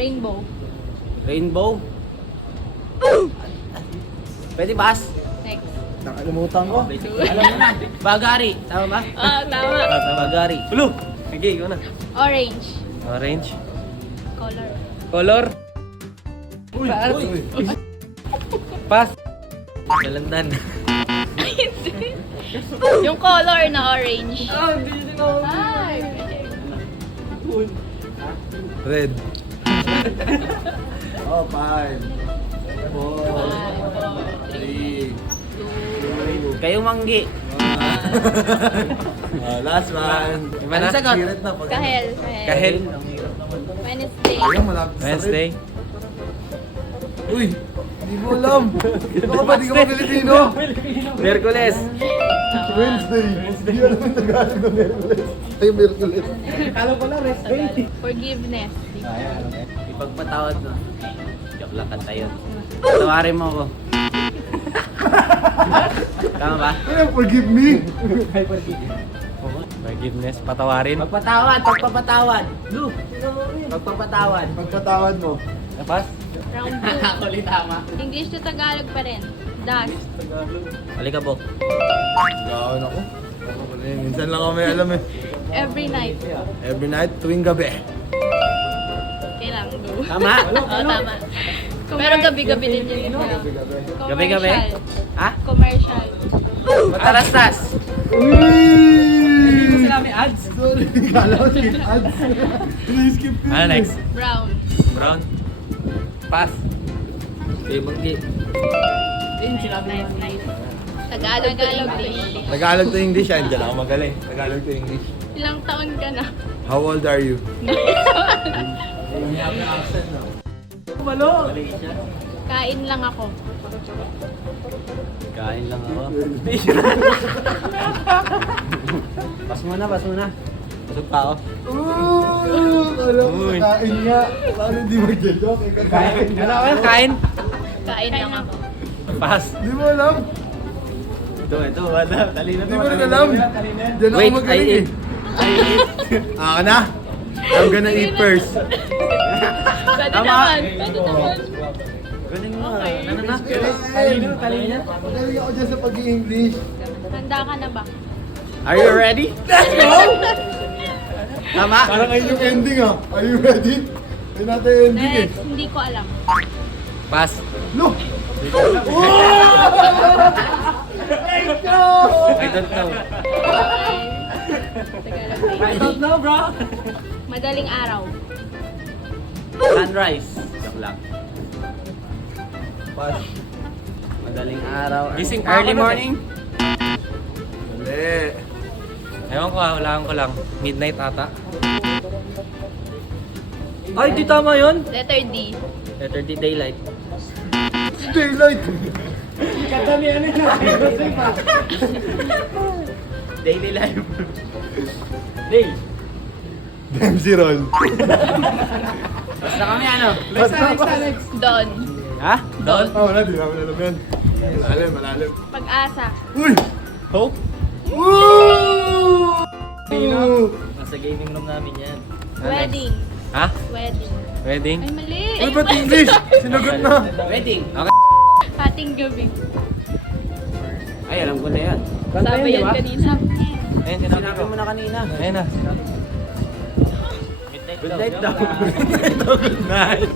Rainbow. Rainbow. Pwede pass? Next. Nakalimutan ko. Alam mo na. Bagari. Tama ba? Tama. Bagari. Blue. Okay, ikaw na. Orange. Orange. Color. Color. Uy! Pass. Uy! Pass. Dalandan. Yung color na orange. Hindi ko. Ay. Red. Oh, 5. 4. 3. Kayong manggi. Last one. Iba na? Sagot. Sirit na. Kahel. Kahel. Wednesday. Ayun, malapit sa Wednesday. sakit. Uy! Hindi mo alam. Baka ba di ka ba Pilipino? Merkules. Wednesday. Hindi alam yung Tagalog ng Merkules. Ay, Merkules. Forgiveness. Ipagpatawad mo. Joke lang, kanta yun. Tawarin mo ako. Tama ba? Ay, forgive me. Forgiveness, patawarin. Pagpatawad, pagpapatawad. Blue. Pagpapatawad. Pagpatawad mo. Tapos? Round 2. Ulit tama. English to Tagalog pa rin. Dash. Alikabok. Gawin ako. Minsan lang kami alam eh. Every night. Every night, tuwing gabi. Kailang go. Tama? Oo, tama. Pero gabi-gabi din yun. Gabi-gabi. Gabi-gabi? Ha? Commercial. Matalastas. Uy! Hindi may ads. Sorry, kala ko skip ads. Skip ko. Ano next? Brown. Brown. Pass. Okay, manggi. Nice. Tagalog to English. Tagalog to English, hindi lang ako magaling. Tagalog to English. Ilang taon ka na? How old are you? Kain lang ako. Kain lang ako. Pas mo na, pas mo na. Busog pa ako. Alam mo, Uy. kain nga. Paano hindi mag-joke? Kakain nga. Ano ka? Kain? Kain lang ako. Pass. Di mo alam? Ito, wala. Talina Di mo rin alam? Diyan ako Wait, magaling I eh. Ako na? I'm gonna eat first. Pwede Tama. naman. Pwede naman. Galing mo. Okay. Ano na? Talino. Magaling ako dyan sa pag-i-English. Handa ka na ba? Are you ready? Let's go! Tama? Parang ayun yung ending ah. Are you ready? Ayun natin yung ending eh. Next, hindi ko alam. Pass. No! I don't know. Tagalog to English. bro. Madaling araw. Sunrise. Joke lang. Pass. Madaling araw. Gising pa Early ako nun morning? Mali. Ewan ko hulaan ko lang. Midnight ata. Ay, di tama yun. Letter D. Letter D, daylight. Daylight! Daily life. Day. Dempsey roll. Basta kami ano? Don. Ha? Don. Oh, wala, di namin alam yan. Malalim, malalim. Pag-asa. Uy! Hope? Woo! Nasa gaming room namin yan. Wedding. Ha? Wedding. Wedding? Ay, mali. Uy, ba't English? Sinagot na. Wedding. Hating gabi. Ay, alam ko na yan. Sabi yan kanina. Ayun, Sinabi mo na kanina. Ayun na. Good night daw. Good night.